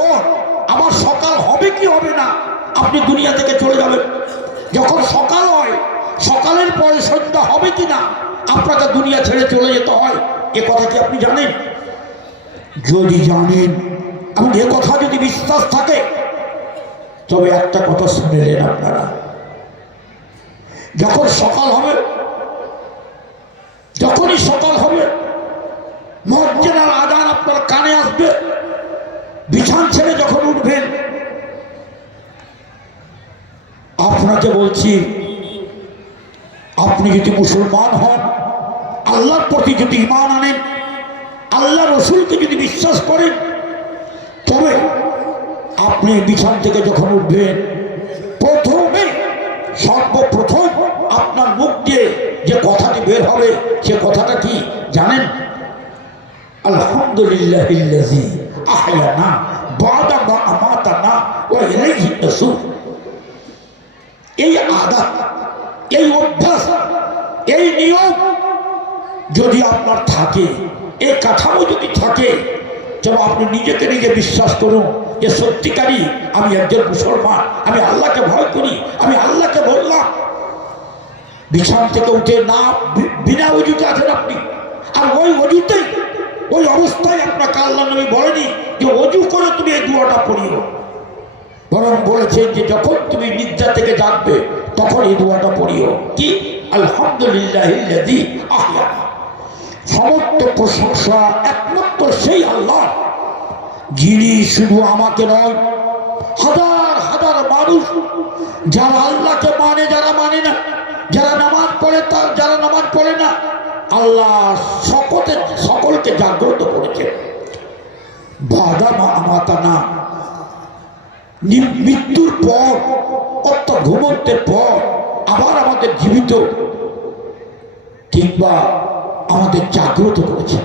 পর আবার সকাল হবে কি হবে না আপনি দুনিয়া থেকে চলে যাবেন। যখন সকাল হয় সকালের পরে সন্ধ্যা হবে কি না আপনাকে দুনিয়া ছেড়ে চলে যেতে হয়। এ কথা কি আপনি জানেন? যদি জানেন এবং এ কথা যদি বিশ্বাস থাকে তবে একটা কথা শুনে নেন আপনারা, যখন সকাল হবে, যখনই সকাল হবে মুয়াজ্জিনের আযান আপনার কানে আসবে, বিছান ছেড়ে যখন উঠবেন, আপনাকে বলছি আপনি যদি মুসলমান হন, আল্লাহর প্রতি যদি ঈমান আনেন, আল্লাহ রসুলকে যদি বিশ্বাস করেন, তবে আপনি বিছান থেকে যখন উঠবেন প্রথমে সর্বপ্রথম আপনার মুখ দিয়ে যে কথাটি বের হবে সে কথাটা কি জানেন? আলহামদুলিল্লাহিল্লাযী আহয়ানা বা'দা মা আমাতানা ওয়া ইলাইহিন নুশুর। এই আদত, এই অভ্যাস, এই নিয়ম যদি আপনার থাকে, এই কাঠামো যদি থাকে, তবে আপনি নিজেকে নিজে বিশ্বাস করুন যে সত্যিকারই আমি একজন মুসলমান, আমি আল্লাহকে ভয় করি, আমি আল্লাহকে বললাম। বিছান থেকে উঠে না বিনা ওযুতে আছেন আপনি, আর ওই ওযুতেই ওই অবস্থায় আপনাকে আল্লাহ নবী বলেনি যে ওযু করে তুমি এই দুয়াটা পড়িও, বরং বলেছেন যে যখন তুমি নিদ্রা থেকে জাগবে তখন এই দুয়াটা পড়িও। কি? আলহামদুলিল্লাহিল্লাযী আহয়ানা। সমস্ত প্রশংসা একমাত্র সেই আল্লাহ, যিনি শুধু আমাকে নয়, হাজার হাজার মানুষ যারা আল্লাহকে মানে, যারা মানে না, যারা নামাজ পড়ে, যারা নামাজ পড়ে না, আল্লাহ সকলকে জাগ্রত করেছে। বা'দা মা আমাতানা, মৃত্যুর পর, অর্থাৎ ঘুমন্তের পর আবার আমাদের জীবিত কিংবা আমাদের জাগ্রত করেছে।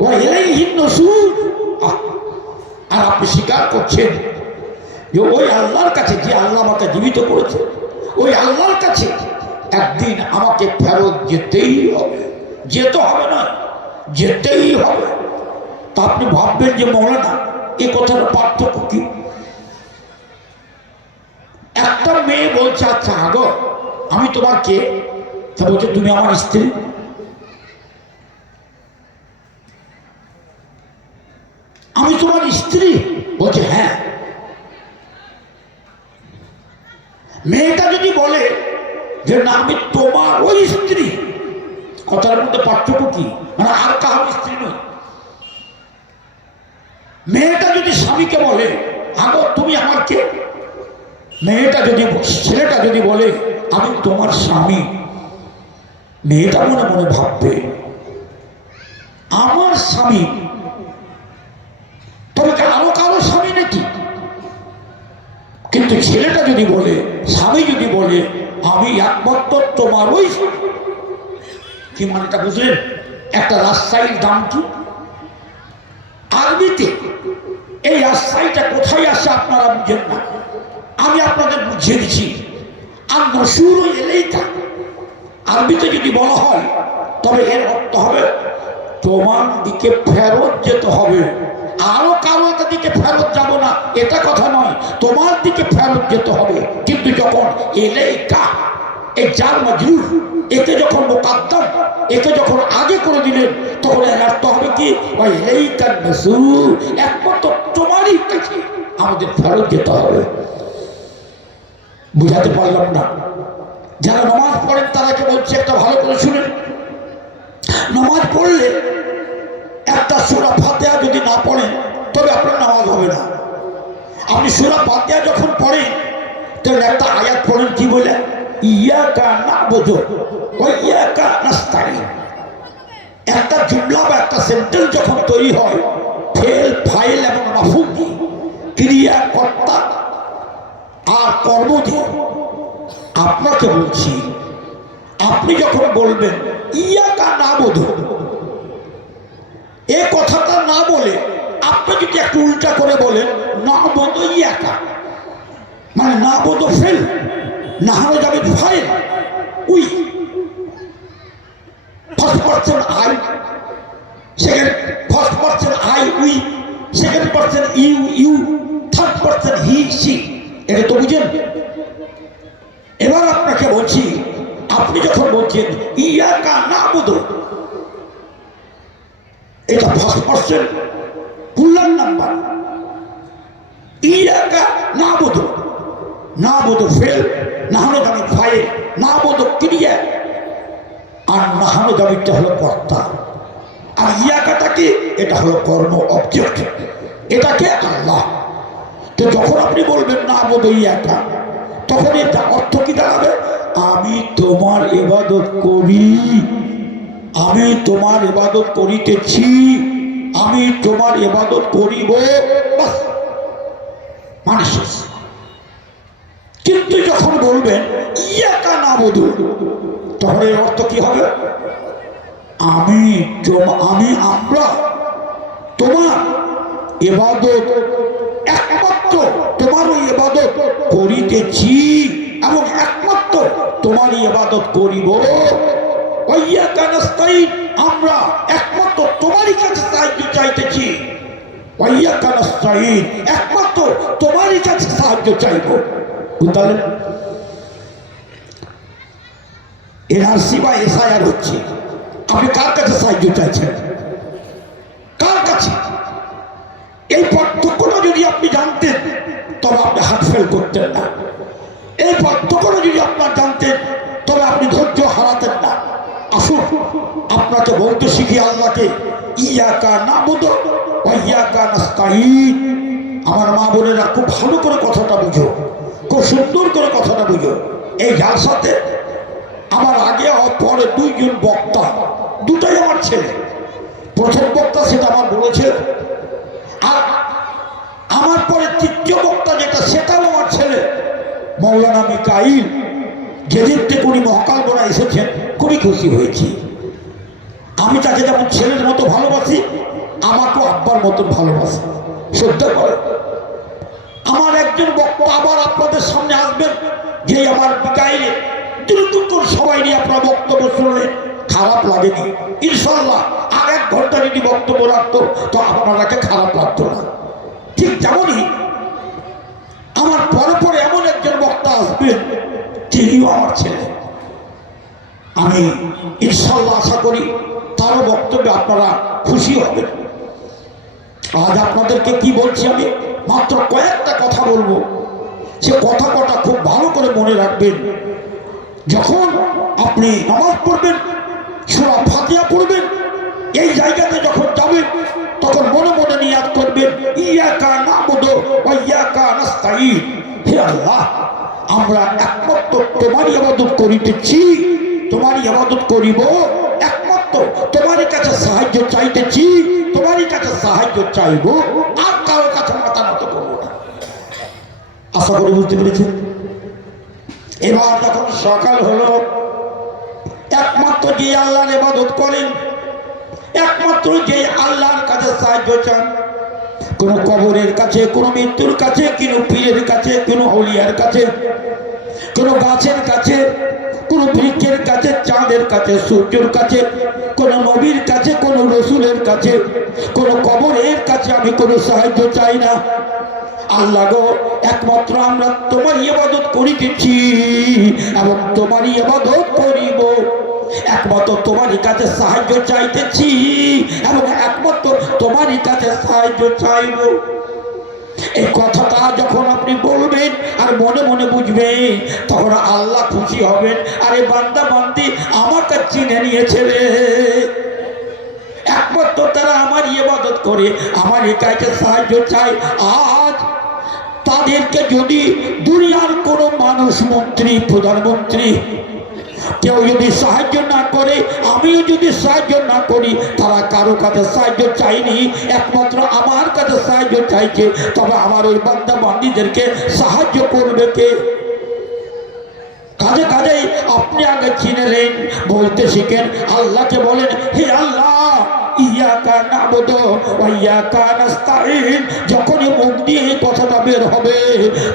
ওয়া ইলাইহিন নুশুর। আর আপনি স্বীকার করছেন যে ওই আল্লাহর কাছে, যে আল্লাহ আমাকে জীবিত করেছে, ওই আল্লাহর কাছে একদিন আমাকে ফেরত যেতেই হবে। যেতে হবে না, যেতেই হবে। তা আপনি ভাববেন যে মৌলানা এই কথার পার্থক্য কি? একটা মেয়ে বলছে আচ্ছা আগো আমি তোমার কে? তা বলছে তুমি আমার স্ত্রী। আমি তোমার স্ত্রী? বলছে হ্যাঁ। মেয়েটা যদি বলে যে না আমি তোমার ওই স্ত্রী, কথার মধ্যে পার্থক্য কি? মানে আর কারোর স্ত্রী নয়। মেয়েটা যদি স্বামীকে বলে আগো তুমি আমার কে, মেয়েটা যদি, ছেলেটা যদি বলে আমি তোমার স্বামী, মেয়েটা মনে মনে ভাববে আমার স্বামী, তবে কি আরো কারো স্বামী নাকি? কিন্তু ছেলেটা যদি বলে, স্বামী যদি বলে আমি একমাত্র তোমার ওই স্বামী, কি মানেটা বুঝলেন? একটা রাজশাহীর দাম কি আরবিতে? এই রাজশাহীটা কোথায় আসে আপনারা বুঝেন না, আমি আপনাদের বুঝিয়ে দিচ্ছি। আর নসুর এলেইটা আরবিতে যদি বলা হয় তবে এর অর্থ হবে তোমার দিকে ফেরত যেতে হবে। আরো কারো দিকে ফেরত যাব না এটা কথা নয়, তোমার দিকে ফেরত যেতে হবে। কিন্তু যখন এলেইকা, এই জার মাজরুর, একে যখন মুকাদ্দাম, একে যখন আগে করে দিলেন, তখন এর অর্থ হবে কি ওই এলেইকার নসুর, একমাত্র তোমারই কাছে আমাদের ফেরত যেতে হবে। বুঝাতে পারলাম না? যারা নামাজ পড়েন তারাকে বলছে একটা ভালো করে শুনেন, নামাজ পড়লে একটা সূরা ফাতিহা যদি না পড়েন তবে আপনার নামাজ হবে না। আপনি সূরা ফাতিহা যখন পড়েন তাহলে একটা আয়াত পড়েন, কি বলে? ইয়াকা না'বুদু ওয়া ইয়াকা নাস্তাঈন। একটা জুমলা বা একটা সেন্টেন্স যখন তৈরি হয়, ফেল, ফাইল এবং মাফউল দিয়ে, ক্রিয়া, কর্তা আর কর্ম দিয়ে, আপনাকে বলছি আপনি যখন বলবেন ইয়াকা না'বুদু, এই কথাটা না বলে আপনি যদি একটু উল্টা করে বলেন না'বুদু ইয়াকা, মানে না'বুদু ফেল, নাহনু যাবে ফাইল, we first person I, second first person I we, second person you you, third person he she, এটা তো বুঝেন। এবার আপনাকে বলছি, আপনি যখন বলছেন ইয়াকা নাবুদু, এটা ফার্স্ট পার্সন প্লুরাল নাম্বার। ইয়াকা নাবুদু, নাবুদু ফেল, নাহানো দামি ফাইল, নাবুদু ক্রিয়া, আর নাহানো দামিটা হলো কর্তা। আর ইয়াকাটা কি? এটা হলো কর্ম, অবজেক্ট। এটাকে আল্লাহ। তো যখন আপনি বলবেন নাবুদু ইয়াকা, তখন এটা অর্থ কি দাঁড়াবে? আমি তোমার ইবাদত করি, আমি তোমার ইবাদত করিতেছি, আমি তোমার ইবাদত করিব, বাস মানে শেষ। কিন্তু যখন বলবেন ইয়াকা নাবুদু, তখন এর অর্থ কি হবে? আমি আমরা তোমার ইবাদত, একমাত্র তোমারই ইবাদত করিতেছি এবং একমাত্র তোমারই ইবাদত করিব। ওয়াইয়াকা নাস্তাইন, আমরা একমাত্র তোমারই কাছে সাহায্য চাইতেছি। ওয়াইয়াকা নাস্তাইন, একমাত্র তোমারই কাছে সাহায্য চাইব। বুঝলেন? এনআরসি বা এসআইআর হচ্ছে, আপনি কার কাছে সাহায্য চাইছেন? কার কাছে? এই পার্থক্যটা যদি আপনি জানতেন, তবে আপনি হার্ট ফেল করতেন না। এই পার্থক্যটা যদি আপনার জানতেন, তবে আপনি ধৈর্য হারাতেন না। আসুন আপনাকে বলতে শিখি আল্লাহকে, ইয়াকা নাবুদু ওয়া ইয়াকা নাস্তাইন। আমার মা বোনেরা খুব ভালো করে কথাটা বুঝো, খুব সুন্দর করে কথাটা বুঝো। এই জালসাতে আমার আগে পরে দুইজন বক্তা, দুটাই আমার ছেলে। প্রথম বক্তা সেটা আমার বড় ছেলে, আর আমার পরে তৃতীয় বক্তা যেটা, সেটাও আমার ছেলে মৌলানা মিকাইল। যেদিন থেকে উনি মহাকালবোনা এসেছেন, খুবই খুশি হয়েছি। আমি তাকে যেমন ছেলের মতো ভালোবাসি, আমাকেও আব্বার মতো ভালোবাসি, শ্রদ্ধা করে। আমার একজন বক্তা আবার আপনাদের সামনে আসবেন, যে আমার মিকাইলে দুর্দুর সবাই নিয়ে আপনার বক্তব্য শুনলেন, খারাপ লাগেনি। ইনশাল্লাহ আর 1 ঘন্টা যদি বক্তব্য রাখতো, তো আপনারাকে খারাপ লাগতো না। ঠিক তেমনই আমার পরে পরে এমন একজন বক্তা আসবেন, তিনিও আমার ছেলে। আমি ইনশাল্লাহ আশা করি তারও বক্তব্যে আপনারা খুশি হবেন। আজ আপনাদেরকে কি বলছি, আমি মাত্র কয়েকটা কথা বলবো। সে কথা কটা খুব ভালো করে মনে রাখবেন। যখন আপনি নামাজ পড়বেন, সূরা ফাতিহা পড়বেন, এই জায়গাতে যখন যাবেন, তখন মনে মনে নিয়াত করবেন, ইয়াকা নাবুদু ওয়া ইয়াকা নাস্তাইন। হে আল্লাহ, আমরা একমাত্র তোমারই ইবাদত করিতেছি, তোমারই ইবাদত করিব, একমাত্র তোমারই কাছে সাহায্য চাইতেছি, তোমারই কাছে সাহায্য চাইব, আর কারোর কাছে মাথা নত করব না। আশা করি বুঝতে পেরেছেন। এবার যখন সকাল হলো, একমাত্র যে আল্লাহর ইবাদত করেন, একমাত্র যে আল্লাহর কাছে সাহায্য চান, কোন কবরের কাছে, কোন মৃত্যুর কাছে, কোন পীরের কাছে, কোন আউলিয়ার কাছে, কোন গাছের কাছে, কোন বৃক্ষের কাছে, চাঁদের কাছে, সূর্যের কাছে, কোন নবীর কাছে, কোন রসুলের কাছে, কোন কবরের কাছে আমি কোনো সাহায্য চাই না। আল্লাহ গো, একমাত্র আমরা তোমার ইবাদত করিতেছি এবং তোমার ইবাদত করিব, একমাত্র তোমারই কাছে সাহায্য চাইতেছি এবং একমাত্র তোমারই কাছে সাহায্য চাইব। এই কথাটা যখন আপনি বলবেন আর মনে মনে বুঝবেন, তখন আল্লাহ খুশি হবেন। আরে বান্দা বান্দি আমাকে চিনে নিয়েছে রে, একমাত্র তারা আমার ইবাদত করে, আমার কাছে সাহায্য চায়। আজ তাদেরকে যদি দুনিয়ার কোনো মানুষ, মন্ত্রী, প্রধানমন্ত্রী, কেউ যদি সাহায্য না করে, আমিও যদি সাহায্য না করি, তারা কারো কাছে সাহায্য চাইনি, একমাত্র আমার কাছে সাহায্য চাইছে। তবে আমার ওই বান্দা বান্দীদেরকে সাহায্য করবে কে? কাজে কাজেই আপনি আগে চিনেলেন, বলতে শিখেন, আল্লাহকে বলেন, হে আল্লাহ, ইয়াকা নাবুদু ওয়া ইয়াকা নাস্তাইন। যখনই মুখ দিয়ে এই কথাটা বের হবে,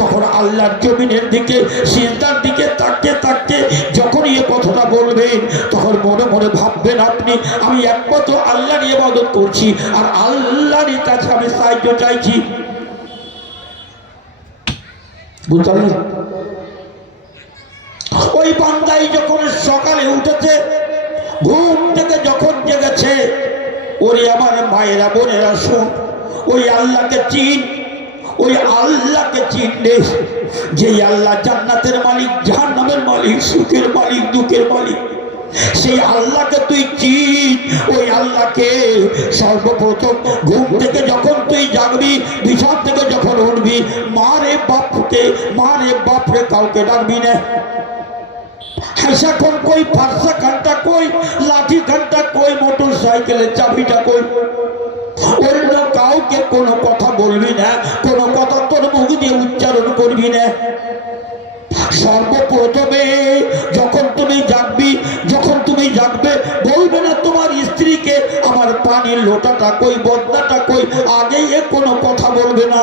তখন আল্লাহর জমিনের দিকে, সিজদার দিকে তাকিয়ে তাকিয়ে যখনই এই কথাটা বলবেন, তখন তখন মনে মনে ভাববেন আপনি, আমি একমাত্র আল্লাহর ইবাদত করছি আর আল্লাহর কাছে আমি সাহায্য চাইছি। বুঝলেন? ওই বান্দাই যখন সকালে উঠেছে, ঘুম থেকে যখন জেগেছে, ওরে আমার মায়েরা বোনেরা শোন, ওই আল্লাহকে চিন, ওই আল্লাহকে চিনলে যে আল্লাহ জান্নাতের মালিক, জাহান্নামের মালিক, সুখের মালিক, দুঃখের মালিক, সেই আল্লাহকে তুই চিন। ওই আল্লাহকে সর্বপ্রথম ঘুম থেকে যখন তুই জাগবি, বিছানা থেকে যখন উঠবি, মারে বাপকে, মারে বাপরে কাউকে ডাকবি না। হাইসা কোন কই, ফারসা ঘন্টা কই, লাঠি ঘন্টা কই, মোটর সাইকেলের চাবিটা কই, অন্য কাউকে কোনো কথা বলবি না, কোনো কথা তোর মুখ দিয়ে উচ্চারণ করবি না। সর্বপ্রথমে যখন তুমি জাগবি, যখন তুমি জাগবে, বলবে না তোমার স্ত্রীকে আমার পানির লোটাটা কই, বদনাটা কই, আগে এ কোনো কথা বলবে না।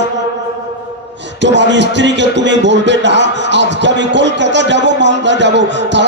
তোমার স্ত্রীকে তুমি বলবে না আজকে আমি কলকাতা যাব, মালদা যাব, তারা